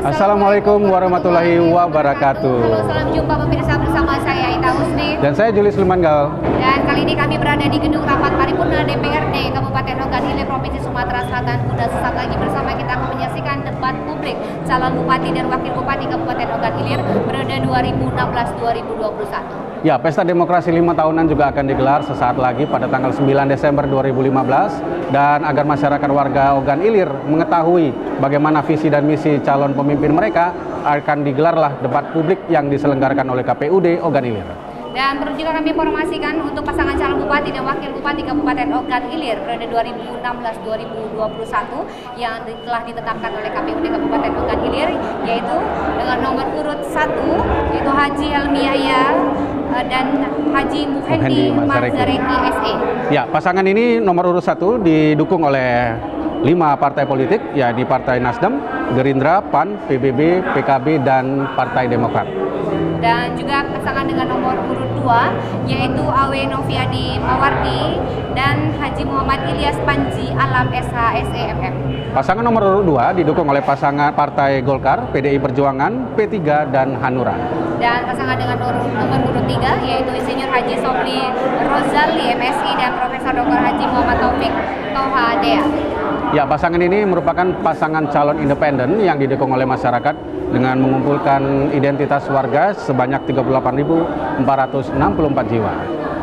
Assalamualaikum warahmatullahi wabarakatuh. Halo, salam jumpa pemirsa bersama saya Ita Husni. Dan saya Julius Lumanggal. Dan kali ini kami berada di gedung rapat paripurna DPRD Kabupaten Ogan Ilir Provinsi Sumatera Selatan. Udah sesaat lagi bersama kita akan menyaksikan debat publik calon bupati dan wakil bupati Kabupaten Ogan Ilir periode 2016-2021. Ya, pesta demokrasi 5 tahunan juga akan digelar sesaat lagi pada tanggal 9 Desember 2015. Dan agar masyarakat warga Ogan Ilir mengetahui bagaimana visi dan misi calon pemimpin mereka, akan digelarlah debat publik yang diselenggarakan oleh KPUD Ogan Ilir. Dan perlu juga kami informasikan untuk pasangan calon bupati dan wakil bupati Kabupaten Ogan Ilir periode 2016-2021 yang telah ditetapkan oleh KPUD Kabupaten Ogan Ilir, yaitu dengan nomor urut 1 yaitu Haji Helmi Yahya dan Haji Muhendi Mazareki SE. Ya, pasangan ini nomor urut 1 didukung oleh 5 partai politik, yakni Partai Nasdem, Gerindra, PAN, PBB, PKB, dan Partai Demokrat. Dan juga pasangan dengan nomor urut 2 yaitu Awe Noviadi Mawardi dan Haji Muhammad Ilyas Panji Alam SH SEMM. Pasangan nomor urut 2 didukung oleh pasangan Partai Golkar, PDI Perjuangan, P3, dan Hanura. Dan pasangan dengan nomor urut 3 yaitu Insinyur Haji Sobli Rozali MSI dan Profesor Dr. Haji Muhammad Taufik Toha Dea. Ya, pasangan ini merupakan pasangan calon independen yang didukung oleh masyarakat dengan mengumpulkan identitas warga sebanyak 38.464 jiwa.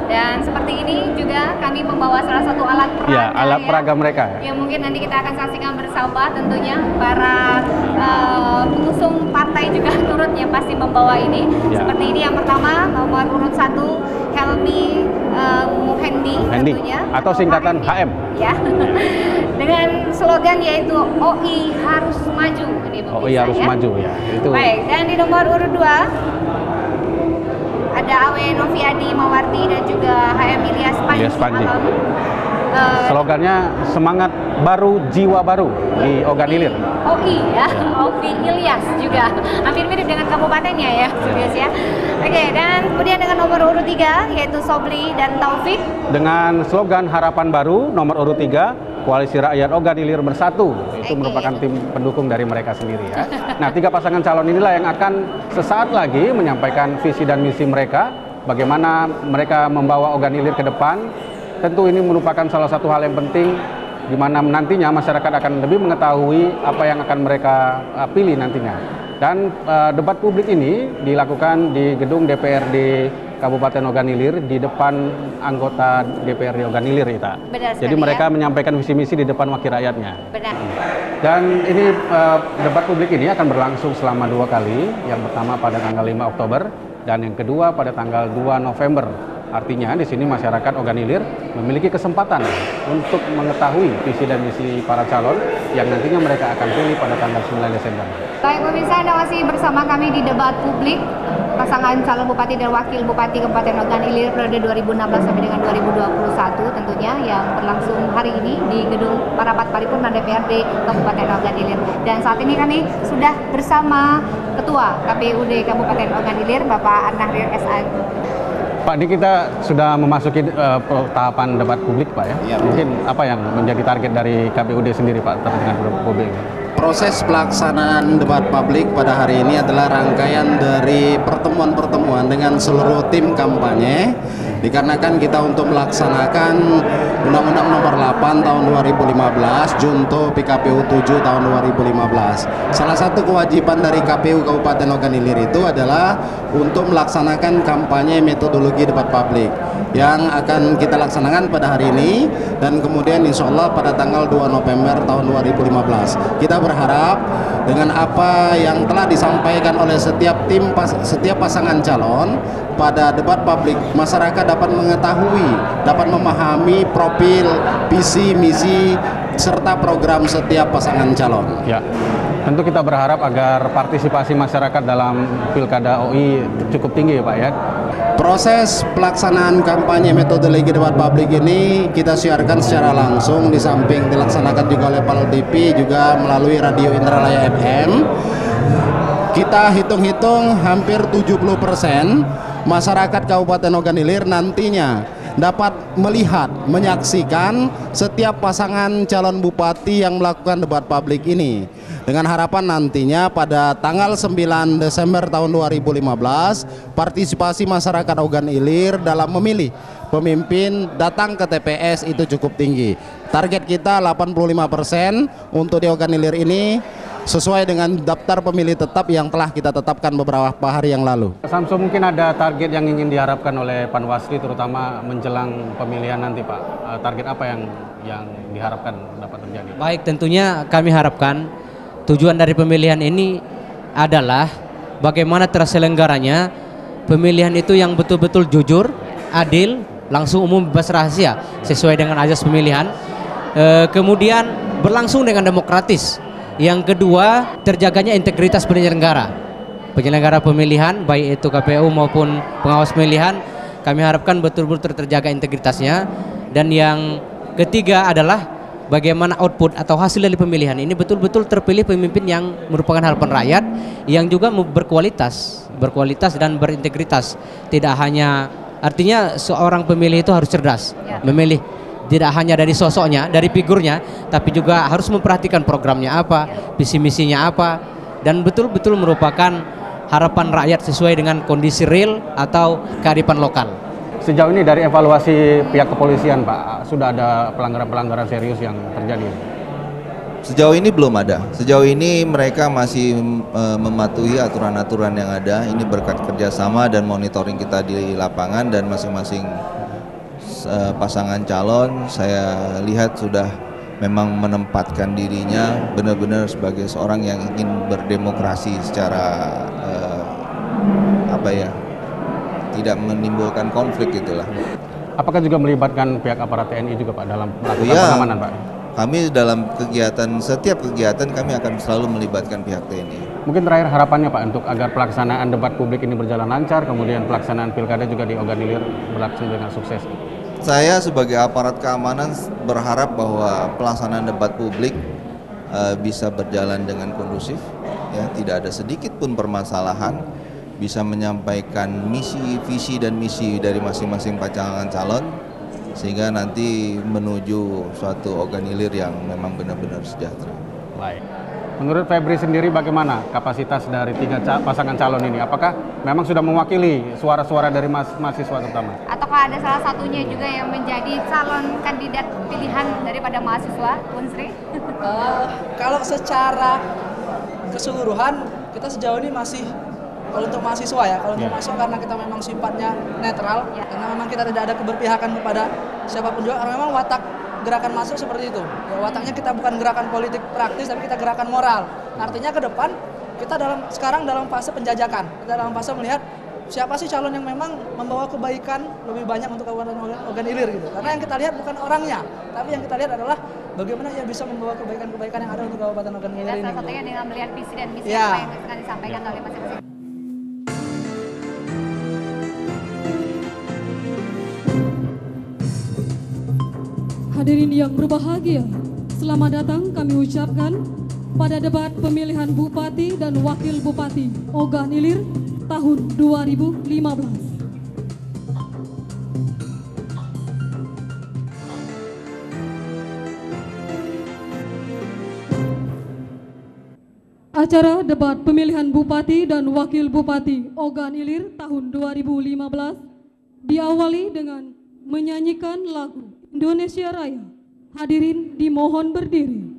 Dan seperti ini juga kami membawa salah satu alat peraga, ya, alat peraga mereka. Yang mungkin nanti kita akan saksikan bersama tentunya para pengusung partai juga turut yang pasti membawa ini. Ya. Seperti ini yang pertama nomor urut 1 Helmi Muhendi tentunya. Atau singkatan HM. Ya. Dengan slogan yaitu OI harus maju. Ini OI harus maju ya. Itu. Baik, dan di nomor urut 2 ada Awe Noviadi Mawardi dan juga HM Ilyas Panji. Slogannya semangat baru, jiwa baru di Ogan Ilir. OI ya, Ovi Ilyas juga. Hampir mirip dengan kabupatennya ya, ya. Oke, dan kemudian dengan nomor urut 3 yaitu Sobli dan Taufik. Dengan slogan harapan baru nomor urut 3, Koalisi Rakyat Ogan Ilir Bersatu. Itu merupakan tim pendukung dari mereka sendiri ya. Nah, 3 pasangan calon inilah yang akan sesaat lagi menyampaikan visi dan misi mereka, bagaimana mereka membawa Ogan Ilir ke depan. Tentu ini merupakan salah satu hal yang penting di mana nantinya masyarakat akan lebih mengetahui apa yang akan mereka pilih nantinya. Dan debat publik ini dilakukan di gedung DPRD Kabupaten Ogan Ilir di depan anggota DPRD Ogan Ilir, Ita. Jadi mereka menyampaikan visi misi di depan wakil rakyatnya. Benar. Dan ini debat publik ini akan berlangsung selama 2 kali. Yang pertama pada tanggal 5 Oktober dan yang kedua pada tanggal 2 November. Artinya di sini masyarakat Ogan Ilir memiliki kesempatan untuk mengetahui visi dan misi para calon yang nantinya mereka akan pilih pada tanggal 9 Desember. Baik pemirsa, Anda masih bersama kami di debat publik pasangan calon bupati dan wakil bupati Kabupaten Ogan Ilir periode 2016 sampai dengan 2021 tentunya yang berlangsung hari ini di gedung rapat paripurna DPRD Kabupaten Ogan Ilir. Dan saat ini kami sudah bersama Ketua KPUD Kabupaten Ogan Ilir Bapak An-Nahrir SH. Pak, ini kita sudah memasuki tahapan debat publik, Pak ya. Mungkin apa yang menjadi target dari KPUD sendiri, Pak, terkait dengan debat publik? Proses pelaksanaan debat publik pada hari ini adalah rangkaian dari pertemuan-pertemuan dengan seluruh tim kampanye, dikarenakan kita untuk melaksanakan Undang-Undang Nomor 8 Tahun 2015, Junto PKPU 7 Tahun 2015. Salah satu kewajiban dari KPU Kabupaten Ogan Ilir itu adalah untuk melaksanakan kampanye metodologi debat publik yang akan kita laksanakan pada hari ini dan kemudian insya Allah pada tanggal 2 November tahun 2015. Kita berharap dengan apa yang telah disampaikan oleh setiap pasangan calon pada debat publik, masyarakat dapat mengetahui, dapat memahami profil, visi, misi serta program setiap pasangan calon. Ya. Tentu kita berharap agar partisipasi masyarakat dalam Pilkada OI cukup tinggi, Pak ya. Proses pelaksanaan kampanye metodologi debat publik ini kita siarkan secara langsung, di samping dilaksanakan juga oleh Pal TV juga melalui Radio Indralaya FM. Kita hitung-hitung hampir 70% masyarakat Kabupaten Ogan Ilir nantinya dapat melihat, menyaksikan setiap pasangan calon bupati yang melakukan debat publik ini. Dengan harapan nantinya pada tanggal 9 Desember tahun 2015 partisipasi masyarakat Ogan Ilir dalam memilih pemimpin datang ke TPS itu cukup tinggi. Target kita 85% untuk di Ogan Ilir ini sesuai dengan daftar pemilih tetap yang telah kita tetapkan beberapa hari yang lalu. Samsu, mungkin ada target yang ingin diharapkan oleh Panwasli terutama menjelang pemilihan nanti, Pak. Target apa yang diharapkan dapat terjadi? Baik, tentunya kami harapkan tujuan dari pemilihan ini adalah bagaimana terselenggaranya pemilihan itu yang betul-betul jujur, adil, langsung, umum, bebas rahasia sesuai dengan azas pemilihan. Kemudian berlangsung dengan demokratis. Yang kedua, terjaganya integritas penyelenggara pemilihan, baik itu KPU maupun pengawas pemilihan. Kami harapkan betul-betul terjaga integritasnya. Dan yang ketiga adalah bagaimana output atau hasil dari pemilihan ini betul-betul terpilih pemimpin yang merupakan harapan rakyat, yang juga berkualitas dan berintegritas. Tidak hanya, artinya seorang pemilih itu harus cerdas memilih, tidak hanya dari sosoknya, dari figurnya, tapi juga harus memperhatikan programnya apa, visi misinya apa, dan betul-betul merupakan harapan rakyat sesuai dengan kondisi real atau kearifan lokal. Sejauh ini dari evaluasi pihak kepolisian, Pak, sudah ada pelanggaran-pelanggaran serius yang terjadi? Sejauh ini belum ada. Sejauh ini mereka masih mematuhi aturan-aturan yang ada. Ini berkat kerjasama dan monitoring kita di lapangan, dan masing-masing pasangan calon saya lihat sudah memang menempatkan dirinya benar-benar sebagai seorang yang ingin berdemokrasi secara tidak menimbulkan konflik gitulah. Apakah juga melibatkan pihak aparat TNI juga, Pak, dalam melakukan pengamanan, Pak? Kami dalam setiap kegiatan kami akan selalu melibatkan pihak TNI. Mungkin terakhir harapannya, Pak, untuk agar pelaksanaan debat publik ini berjalan lancar, kemudian pelaksanaan pilkada juga di Ogan Ilir berlangsung dengan sukses. Saya sebagai aparat keamanan berharap bahwa pelaksanaan debat publik bisa berjalan dengan kondusif, ya, tidak ada sedikit pun permasalahan, bisa menyampaikan misi, visi dan misi dari masing-masing pasangan calon, sehingga nanti menuju suatu Ogan Ilir yang memang benar-benar sejahtera. Baik. Menurut Febri sendiri bagaimana kapasitas dari tiga pasangan calon ini? Apakah memang sudah mewakili suara-suara dari mahasiswa terutama? Ataukah ada salah satunya juga yang menjadi calon kandidat pilihan daripada mahasiswa, Unsri? Kalau secara keseluruhan kita sejauh ini masih, kalau untuk mahasiswa ya, kalau untuk mahasiswa karena kita memang sifatnya netral, karena memang kita tidak ada keberpihakan kepada siapapun juga, karena memang watak gerakan masuk seperti itu. Ya, wataknya kita bukan gerakan politik praktis, tapi kita gerakan moral. Artinya ke depan kita sekarang dalam fase penjajakan, kita dalam fase melihat siapa sih calon yang memang membawa kebaikan lebih banyak untuk Kabupaten Ogan Ilir gitu. Karena yang kita lihat bukan orangnya, tapi yang kita lihat adalah bagaimana ia bisa membawa kebaikan-kebaikan yang ada untuk Kabupaten Ogan Ilir ini. Salah satunya dengan melihat visi dan misi Ya. apa yang akan disampaikan oleh masing-masing. Hadirin yang berbahagia, selamat datang kami ucapkan pada debat pemilihan Bupati dan Wakil Bupati Ogan Ilir tahun 2015. Acara debat pemilihan Bupati dan Wakil Bupati Ogan Ilir tahun 2015 diawali dengan menyanyikan lagu Indonesia Raya. Hadirin dimohon berdiri.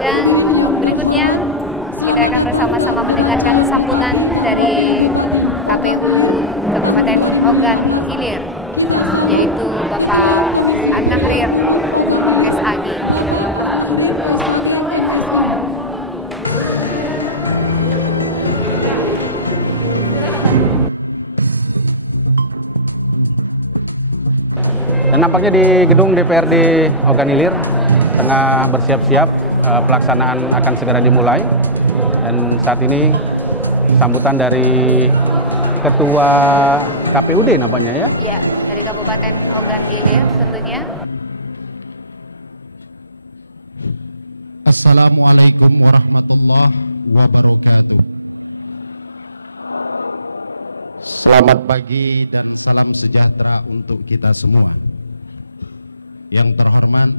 Hadirin yang terhormat, selamat datang dalam debat calon bupati dan wakil bupati Ogan Ilir tahun 2015. Kita sambut Ketua Komisi Pemilihan Umum Ogan Ilir, Bapak Al-Nahrir SHG MSI. Dan nampaknya di gedung DPRD Ogan Ilir tengah bersiap-siap, pelaksanaan akan segera dimulai. Dan saat ini sambutan dari Ketua KPUD namanya ya? Ya, dari Kabupaten Ogan Ilir tentunya. Assalamualaikum warahmatullahi wabarakatuh. Selamat pagi dan salam sejahtera untuk kita semua. Yang terhormat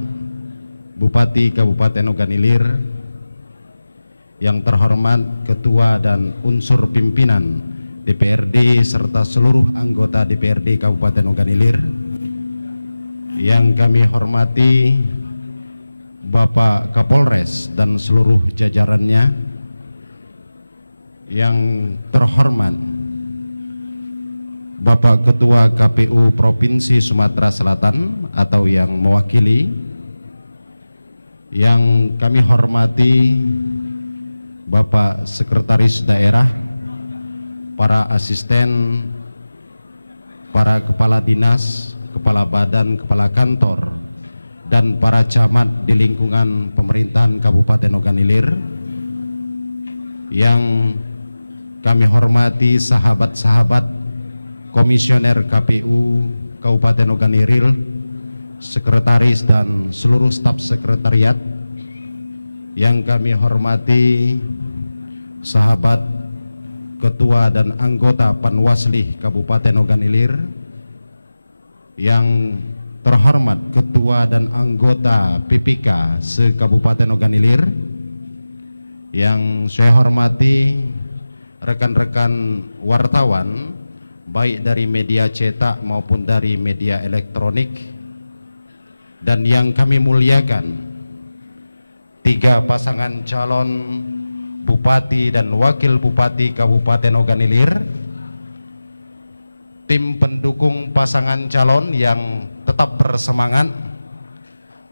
Bupati Kabupaten Ogan Ilir, yang terhormat Ketua dan unsur pimpinan DPRD serta seluruh anggota DPRD Kabupaten Ogan Ilir, yang kami hormati Bapak Kapolres dan seluruh jajarannya, yang terhormat Bapak Ketua KPU Provinsi Sumatera Selatan atau yang mewakili, yang kami hormati Bapak Sekretaris Daerah, para asisten, para kepala dinas, kepala badan, kepala kantor, dan para camat di lingkungan pemerintahan Kabupaten Ogan Ilir, yang kami hormati sahabat-sahabat Komisioner KPU Kabupaten Ogan Ilir, sekretaris dan seluruh staf sekretariat, yang kami hormati sahabat ketua dan anggota Panwaslih Kabupaten Ogan Ilir, yang terhormat ketua dan anggota PPK se-Kabupaten Ogan Ilir, yang saya hormati rekan-rekan wartawan baik dari media cetak maupun dari media elektronik, dan yang kami muliakan tiga pasangan calon bupati dan wakil bupati Kabupaten Ogan Ilir, tim pendukung pasangan calon yang tetap bersemangat,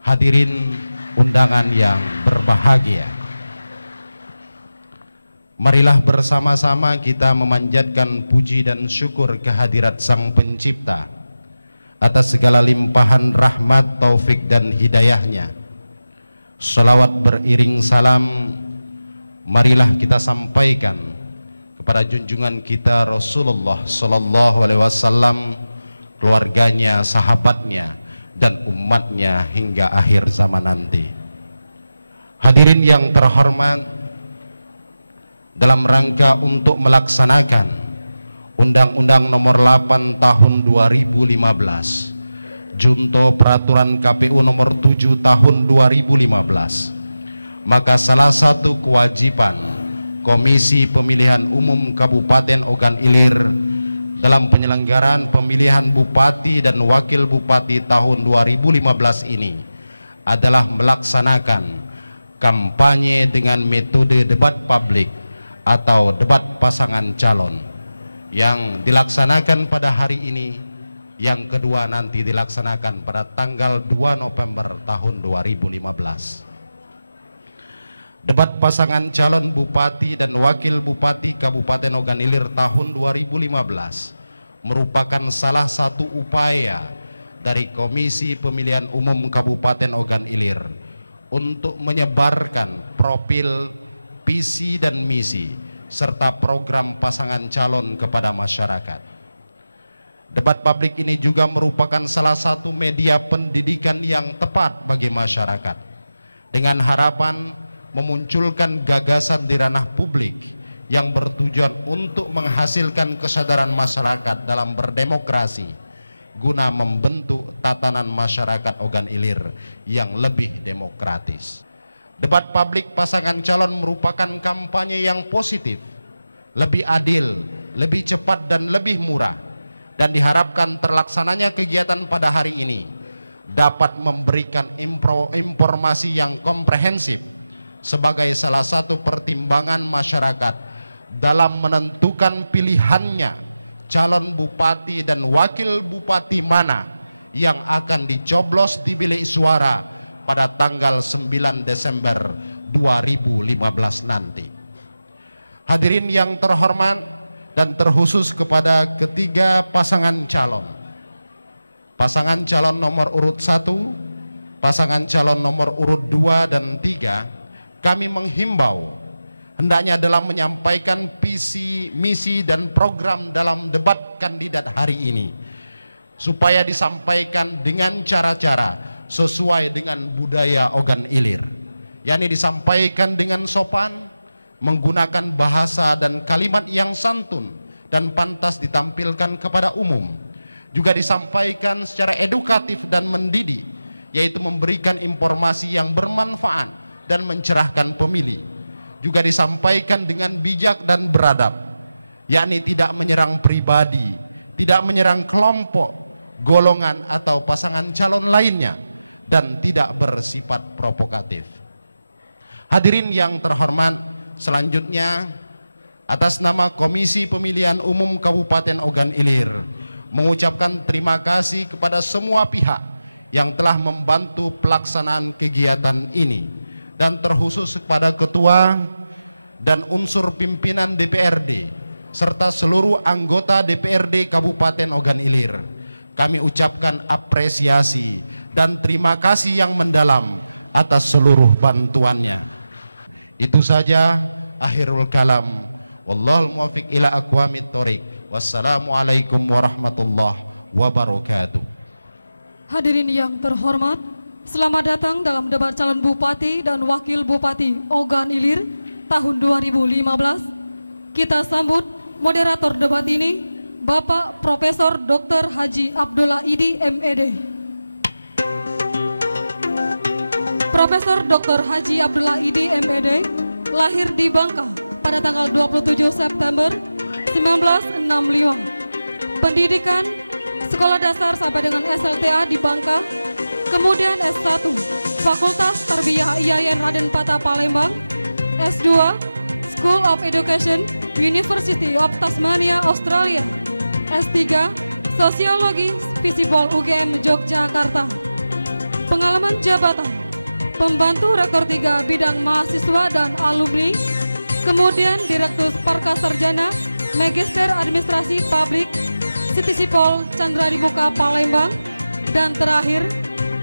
hadirin undangan yang berbahagia. Marilah bersama-sama kita memanjatkan puji dan syukur kehadirat Sang Pencipta atas segala limpahan rahmat, taufik dan hidayahnya. Salawat beriring salam marilah kita sampaikan kepada junjungan kita Rasulullah Sallallahu Alaihi Wasallam, keluarganya, sahabatnya, dan umatnya hingga akhir zaman nanti. Hadirin yang terhormat, dalam rangka untuk melaksanakan Undang-Undang Nomor 8 Tahun 2015, Junto Peraturan KPU Nomor 7 Tahun 2015, maka salah satu kewajiban Komisi Pemilihan Umum Kabupaten Ogan Ilir dalam penyelenggaraan pemilihan Bupati dan Wakil Bupati tahun 2015 ini adalah melaksanakan kampanye dengan metode debat publik atau debat pasangan calon, yang dilaksanakan pada hari ini, yang kedua nanti dilaksanakan pada tanggal 2 November tahun 2015. Debat pasangan calon Bupati dan Wakil Bupati Kabupaten Ogan Ilir tahun 2015 merupakan salah satu upaya dari Komisi Pemilihan Umum Kabupaten Ogan Ilir untuk menyebarkan profil, visi dan misi serta program pasangan calon kepada masyarakat. Debat publik ini juga merupakan salah satu media pendidikan yang tepat bagi masyarakat, dengan harapan memunculkan gagasan di ranah publik yang bertujuan untuk menghasilkan kesadaran masyarakat dalam berdemokrasi guna membentuk tatanan masyarakat Ogan Ilir yang lebih demokratis. Debat publik pasangan calon merupakan kampanye yang positif, lebih adil, lebih cepat dan lebih murah, dan diharapkan terlaksananya kegiatan pada hari ini dapat memberikan informasi yang komprehensif sebagai salah satu pertimbangan masyarakat dalam menentukan pilihannya calon bupati dan wakil bupati mana yang akan dicoblos di bilik suara pada tanggal 9 Desember 2015 nanti. Hadirin yang terhormat dan terkhusus kepada ketiga pasangan calon. Pasangan calon nomor urut 1, pasangan calon nomor urut 2 dan 3, kami menghimbau hendaknya dalam menyampaikan visi, misi dan program dalam debat kandidat hari ini supaya disampaikan dengan cara-cara sesuai dengan budaya Ogan Ilir, yakni disampaikan dengan sopan, menggunakan bahasa dan kalimat yang santun dan pantas ditampilkan kepada umum, juga disampaikan secara edukatif dan mendidik, yaitu memberikan informasi yang bermanfaat dan mencerahkan pemilih, juga disampaikan dengan bijak dan beradab, yakni tidak menyerang pribadi, tidak menyerang kelompok, golongan atau pasangan calon lainnya, dan tidak bersifat provokatif. Hadirin yang terhormat, selanjutnya atas nama Komisi Pemilihan Umum Kabupaten Ogan Ilir mengucapkan terima kasih kepada semua pihak yang telah membantu pelaksanaan kegiatan ini, dan terkhusus kepada ketua dan unsur pimpinan DPRD serta seluruh anggota DPRD Kabupaten Ogan Ilir. Kami ucapkan apresiasi dan terima kasih yang mendalam atas seluruh bantuannya. Itu saja, akhirul kalam. Wallahul muwaffiq ila aqwamit thoriq. Wassalamualaikum warahmatullahi wabarakatuh. Hadirin yang terhormat, selamat datang dalam debat calon bupati dan wakil bupati Ogan Ilir tahun 2015. Kita sambut moderator debat ini, Bapak Profesor Dr. Haji Abdullah Idi MED. Profesor Dr. Haji Abdullah Idi MED lahir di Bangka pada tanggal 27 September 1965. Pendidikan sekolah dasar sampai dengan SLTA di Bangka, kemudian S1 Fakultas Tarbiyah IAIN Raden Patah Palembang, S2 School of Education University of Tasmania Australia, S3 Sosiologi Visipol UGM Yogyakarta. Pengalaman jabatan Pembantu Rektor 3 Bidang Mahasiswa dan Alumni, kemudian Direktur Parka Sarjana Magister Administrasi Publik Sitisipol Chandra Dimuka Palembang, dan terakhir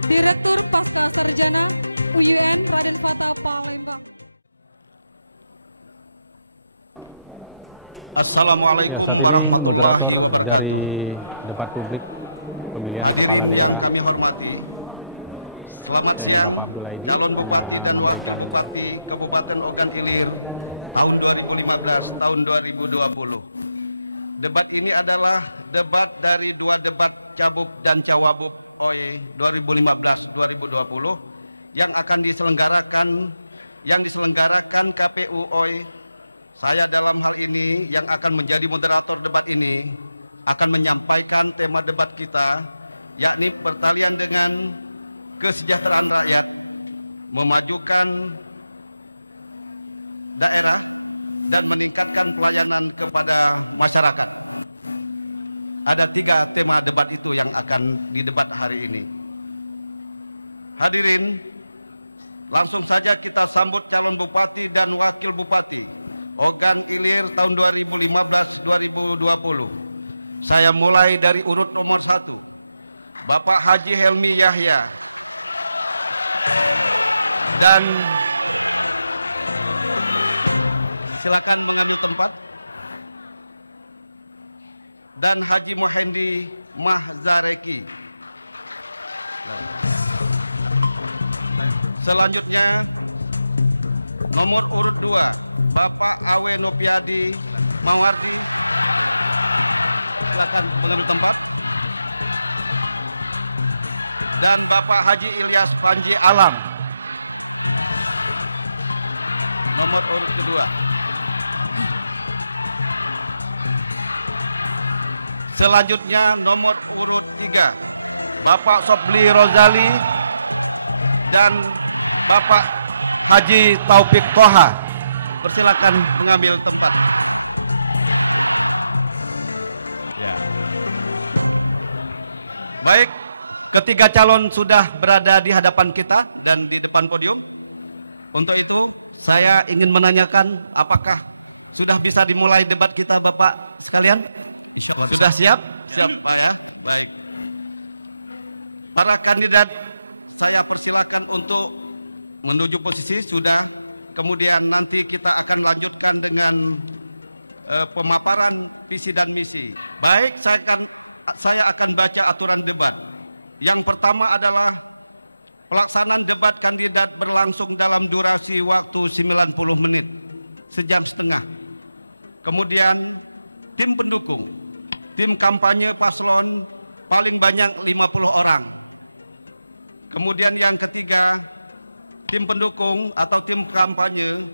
Direktur Pasca Sarjana UUN Raden Patah Palembang. Assalamualaikum warahmatullahi wabarakatuh. Hadirin yang kami hormati, selamat siang calon bupati dan wakil bupati Kabupaten Ogan Ilir tahun 2015 tahun 2020. Debat ini adalah debat dari dua debat Cabub dan Cawabub OE 2015-2020 yang diselenggarakan KPU OE. Saya dalam hal ini yang akan menjadi moderator debat ini akan menyampaikan tema debat kita, yakni pertalian dengan kesejahteraan rakyat, memajukan daerah dan meningkatkan pelayanan kepada masyarakat. Ada 3 tema debat itu yang akan didebat hari ini. Hadirin, langsung saja kita sambut calon bupati dan wakil bupati Ogan Ilir tahun 2015-2020. Saya mulai dari urut nomor 1, Bapak Haji Helmi Yahya, dan silakan mengambil tempat, dan Haji Mohendi Mahzareki. Selanjutnya nomor urut 2, Bapak Awe Nopiadi Mawardi, silakan mengambil tempat, dan Bapak Haji Ilyas Panji Alam, nomor urut kedua. Selanjutnya nomor urut 3, Bapak Sobli Rozali dan Bapak Haji Taufik Toha. Persilakan mengambil tempat. Ya. Baik, ketiga calon sudah berada di hadapan kita dan di depan podium. Untuk itu, saya ingin menanyakan apakah sudah bisa dimulai debat kita, Bapak sekalian? Insya Allah. Sudah siap? Siap, Pak ya. Baik. Para kandidat saya persilakan untuk menuju posisi sudah. Kemudian nanti kita akan lanjutkan dengan pemaparan visi dan misi. Baik, saya akan baca aturan debat. Yang pertama adalah pelaksanaan debat kandidat berlangsung dalam durasi waktu 90 menit, sejam setengah. Kemudian tim pendukung, tim kampanye paslon paling banyak 50 orang. Kemudian yang ketiga, tim pendukung atau tim kampanye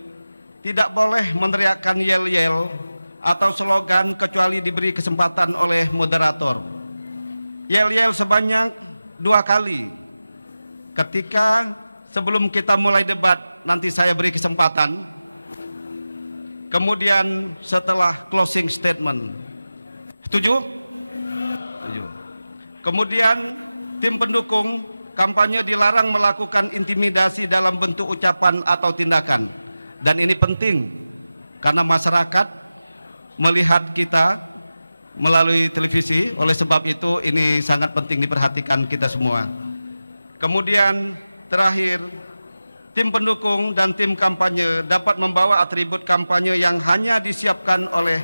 tidak boleh meneriakkan yel-yel atau slogan kecuali diberi kesempatan oleh moderator. Yel-yel sebanyak 2 kali. Ketika sebelum kita mulai debat nanti saya beri kesempatan. Kemudian setelah closing statement. Setuju? Setuju. Kemudian tim pendukung kampanye dilarang melakukan intimidasi dalam bentuk ucapan atau tindakan. Dan ini penting karena masyarakat melihat kita melalui televisi, oleh sebab itu ini sangat penting diperhatikan kita semua. Kemudian terakhir, tim pendukung dan tim kampanye dapat membawa atribut kampanye yang hanya disiapkan oleh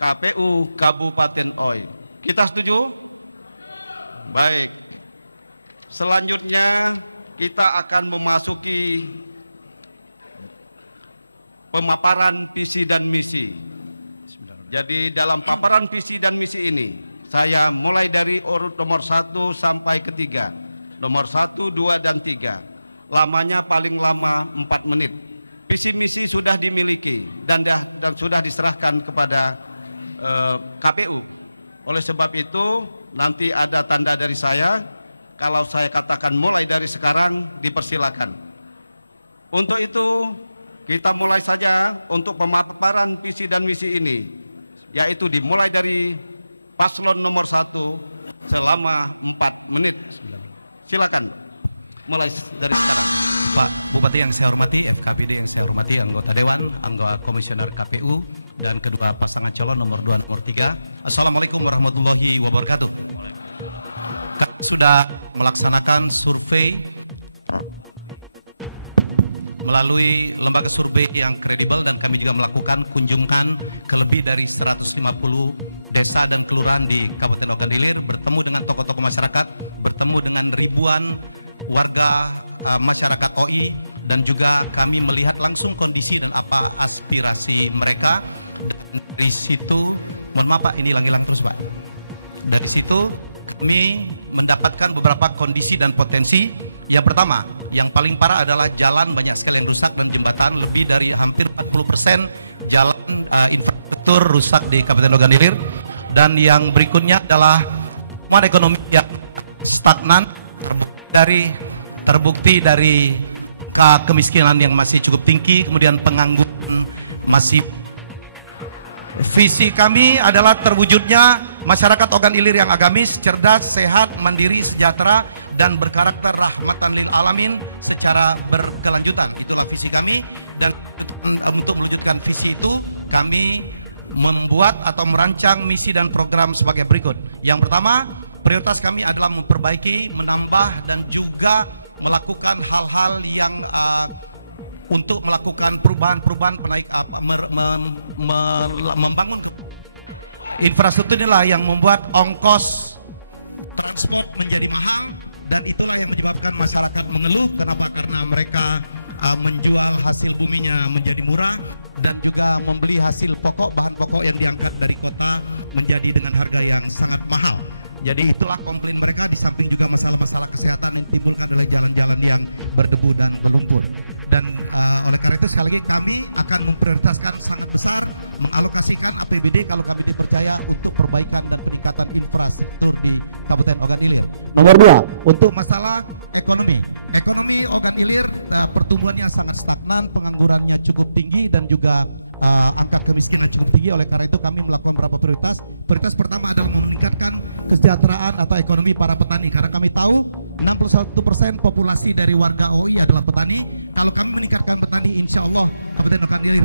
KPU Kabupaten Oy. Kita setuju? Baik. Selanjutnya kita akan memasuki pemaparan visi dan misi. Jadi dalam paparan visi dan misi ini saya mulai dari urut nomor 1 sampai ke 3. Nomor 1, 2, dan 3. Lamanya paling lama 4 menit. Visi misi sudah dimiliki dan sudah diserahkan kepada KPU. Oleh sebab itu nanti ada tanda dari saya. Kalau saya katakan mulai dari sekarang, dipersilakan. Untuk itu kita mulai saja untuk pemaparan visi dan misi ini, yaitu dimulai dari paslon nomor 1 selama 4 menit. Silakan mulai dari sekarang. Pak Bupati yang saya hormati, FKPD yang saya hormati, anggota Dewan, anggota Komisioner KPU, dan kedua pasangan calon nomor 2, nomor 3. Assalamualaikum warahmatullahi wabarakatuh. Kami sudah melaksanakan survei melalui lembaga survei yang kredibel, dan kami juga melakukan kunjungan ke lebih dari 150 desa dan kelurahan di Kabupaten Ogan Ilir, bertemu dengan tokoh-tokoh masyarakat, bertemu dengan ribuan warga masyarakat OI, dan juga kami melihat langsung kondisi dan apa aspirasi mereka. Dan dari situ, mohon maaf Pak, ini hilang-hilang terus Pak. Dari situ kami mendapatkan beberapa kondisi dan potensi. Yang pertama, yang paling parah adalah jalan banyak sekali yang rusak, dan jembatan lebih dari hampir 40% jalan infrastruktur rusak di Kabupaten Ogan Ilir. Dan yang berikutnya adalah pertumbuhan ekonomi yang stagnan, terbukti dari kemiskinan yang masih cukup tinggi, kemudian pengangguran masih. Visi kami adalah terwujudnya masyarakat Ogan Ilir yang agamis, cerdas, sehat, mandiri, sejahtera, dan berkarakter rahmatan lil alamin secara berkelanjutan. Itulah visi kami, dan untuk mewujudkan visi itu kami membuat atau merancang misi dan program sebagai berikut. Yang pertama, prioritas kami adalah memperbaiki, menambah, dan juga melakukan hal-hal yang untuk melakukan perubahan-perubahan membangun infrastruktur. Inilah yang membuat ongkos transport menjadi mahal, dan itulah yang menyebabkan masyarakat mengeluh. Kenapa? Karena mereka menjual hasil buminya menjadi murah, dan juga membeli hasil pokok, bahan pokok yang diangkat dari kota menjadi dengan harga yang sangat mahal. Jadi itulah komplain mereka, di samping juga masalah-masalah kesehatan yang ditimbulkan oleh jalan-jalan yang berdebu dan berlumpur. Dan oleh karena itu sekali lagi kami akan memprioritaskan sangat besar mengalokasikan APBD kalau kami dipercaya untuk perbaikan dan peningkatan infrastruktur di Kabupaten Ogan Ilir. Nomor 2, untuk masalah ekonomi. Ekonomi Ogan Ilir pertumbuhannya sangat stagnan, penganggurannya cukup tinggi dan juga angka kemiskinan cukup tinggi. Oleh karena itu kami melakukan beberapa prioritas. Prioritas pertama adalah meningkatkan kesejahteraan atau ekonomi para petani, karena kami tahu 61% populasi dari warga OI adalah petani. Kalau kami meningkatkan petani, insya Allah Kabupaten Ogan Ilir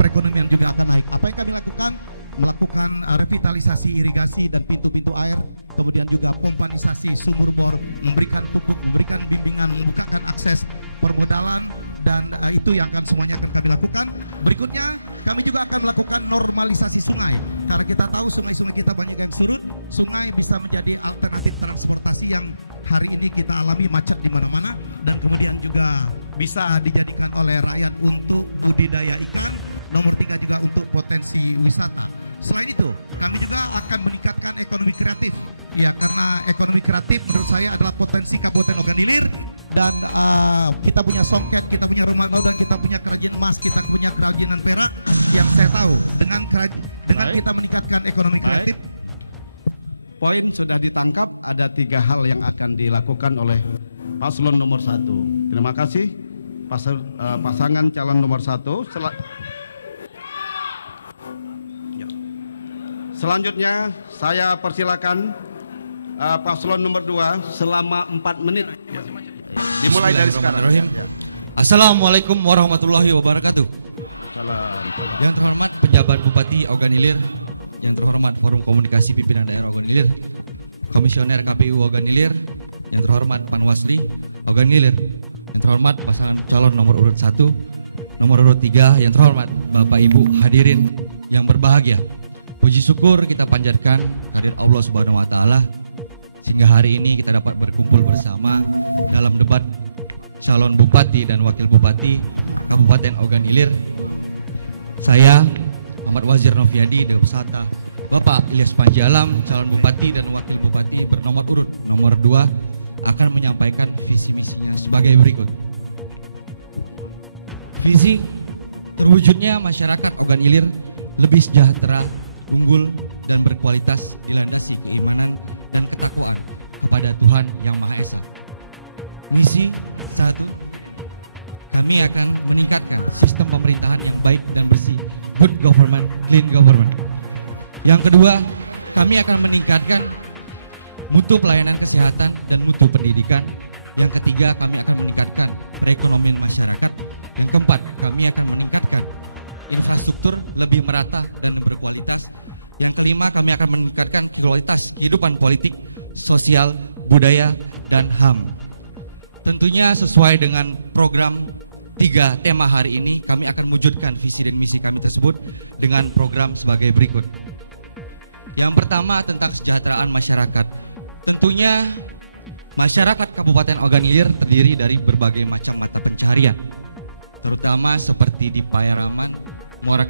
perekonomian juga akan naik. Apa yang kami lakukan? Melakukan revitalisasi irigasi dan pintu-pintu air, kemudian juga pompanisasi sumur bor, memberikan pupuk, memberikan bimbingan, membukakan akses permodalan, dan itu yang akan semuanya akan kami lakukan. Berikutnya kami juga akan melakukan normalisasi sungai, karena kita tahu sungai-sungai kita banyak yang surut. Sungai bisa menjadi alternatif transportasi yang hari ini kita alami macet di mana-mana, dan kemudian juga bisa dijadikan oleh rakyat untuk budidaya ikan. Nomor 3 juga untuk potensi wisata. Selain itu, kami juga akan meningkatkan ekonomi kreatif. Ya, karena ekonomi kreatif menurut saya adalah potensi Kabupaten Ogan Ilir. Dan kita punya songket, kita punya rumah dan kita punya kerajinan emas, kita punya kerajinan perak. Yang saya tahu dengan kita meningkatkan ekonomi kreatif. Poin sudah ditangkap, ada 3 hal yang akan dilakukan oleh paslon nomor 1. Terima kasih pasangan calon nomor 1. Selanjutnya saya persilakan paslon nomor 2 selama 4 menit. Dimulai dari sekarang. Assalamualaikum warahmatullahi wabarakatuh. Salam. Yang terhormat pejabat Bupati Ogan Ilir, yang terhormat Forum Komunikasi Pimpinan Daerah Ogan Ilir, Komisioner KPU Ogan Ilir, yang terhormat Panwasli Ogan Ilir, yang terhormat pasangan calon nomor urut 1, nomor urut 3, yang terhormat Bapak Ibu hadirin yang berbahagia. Puji syukur kita panjatkan kehadirat Allah Subhanahu wa taala sehingga hari ini kita dapat berkumpul bersama dalam debat calon bupati dan wakil bupati Kabupaten Ogan Ilir. Saya Ahmad Wazir Noviadi beserta Bapak Ilyas Panji Alam, calon bupati dan wakil bupati bernomor urut nomor 2 akan menyampaikan visi misinya sebagai berikut. Visi terwujudnya masyarakat Ogan Ilir lebih sejahtera, unggul dan berkualitas dilandasi keimanan dan ketakwaan kepada Tuhan Yang Maha Esa. Misi 1, kami akan meningkatkan sistem pemerintahan yang baik dan bersih, good government, clean government. Yang kedua, kami akan meningkatkan mutu pelayanan kesehatan dan mutu pendidikan. Yang ketiga, kami akan meningkatkan perekonomian masyarakat. Yang keempat, kami akan meningkatkan infrastruktur lebih merata dan berkualitas. Yang kelima, kami akan meningkatkan kualitas kehidupan politik, sosial, budaya, dan HAM. Tentunya sesuai dengan program 3 tema hari ini, kami akan mewujudkan visi dan misi kami tersebut dengan program sebagai berikut. Yang pertama tentang kesejahteraan masyarakat. Tentunya masyarakat Kabupaten Ogan Ilir terdiri dari berbagai macam mata pencaharian, terutama seperti di Payaraman, Muara